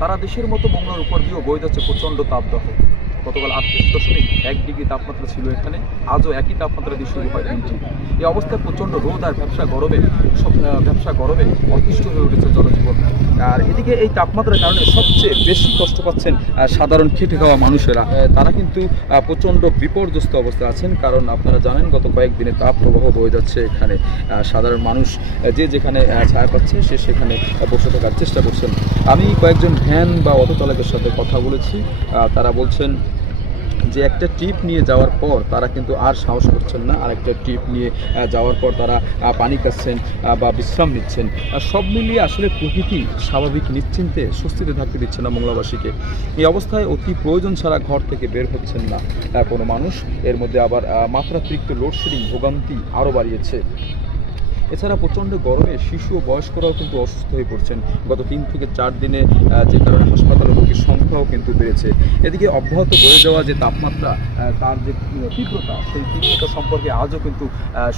সারা দেশের মতো মোংলার উপর দিয়েও বয়ে যাচ্ছে প্রচণ্ড তাপদাহ। গতকাল 38.1 ডিগ্রি তাপমাত্রা ছিল এখানে, আজও একই তাপমাত্রা দিয়ে শুরু হয় দিনটি। এই অবস্থায় প্রচণ্ড রোদ আর ব্যবসা গরমে অতিষ্ঠ হয়ে উঠেছে জনজীবন। আর এদিকে এই তাপমাত্রার কারণে সবচেয়ে বেশি কষ্ট পাচ্ছেন সাধারণ খেটে খাওয়া মানুষেরা। তারা কিন্তু প্রচণ্ড বিপর্যস্ত অবস্থায় আছেন, কারণ আপনারা জানেন গত কয়েকদিনে তাপ প্রবাহ বয়ে যাচ্ছে এখানে। সাধারণ মানুষ যে যেখানে ছায়া পাচ্ছে সে সেখানে বসে থাকার চেষ্টা করছেন। আমি কয়েকজন ভ্যান বা অটো চালকের সাথে কথা বলেছি। তারা বলছেন যে একটা ট্রিপ নিয়ে যাওয়ার পর তারা কিন্তু আর সাহস করছেন না, আর একটা ট্রিপ নিয়ে যাওয়ার পর তারা পানি খাচ্ছেন বা বিশ্রাম নিচ্ছেন। সব মিলিয়ে আসলে প্রকৃতি স্বাভাবিক নিশ্চিন্তে স্বস্তিতে থাকতে দিচ্ছে না মোংলাবাসীকে। এই অবস্থায় অতি প্রয়োজন ছাড়া ঘর থেকে বের হচ্ছেন না কোনো মানুষ। এর মধ্যে আবার মাত্রাতিরিক্ত লোডশেডিং ভোগান্তি আরও বাড়িয়েছে। এছাড়া প্রচণ্ড গরমে শিশু ও বয়স্করাও কিন্তু অসুস্থ হয়ে পড়ছেন গত 3 থেকে 4 দিনে, যে কারণে হাসপাতালে রোগীর সংখ্যাও কিন্তু বেড়েছে। এদিকে অব্যাহত বয়ে যাওয়া যে তাপমাত্রা, তার যে তীব্রতা, সেই তীব্রতা সম্পর্কে আজও কিন্তু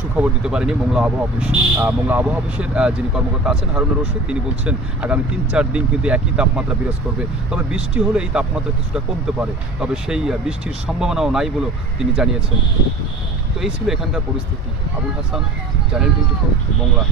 সুখবর দিতে পারেনি মোংলা আবহাওয়া অফিস। মোংলা আবহাওয়া অফিসের যিনি কর্মকর্তা আছেন হারুনুর রশিদ, তিনি বলছেন আগামী 3-4 দিন কিন্তু একই তাপমাত্রা বিরাজ করবে। তবে বৃষ্টি হলে এই তাপমাত্রা কিছুটা কমতে পারে, তবে সেই বৃষ্টির সম্ভাবনাও নাই বলেও তিনি জানিয়েছেন। তো এই ছিল এখানকার পরিস্থিতি। আবুল হাসান, চ্যানেল 24 মোংলা।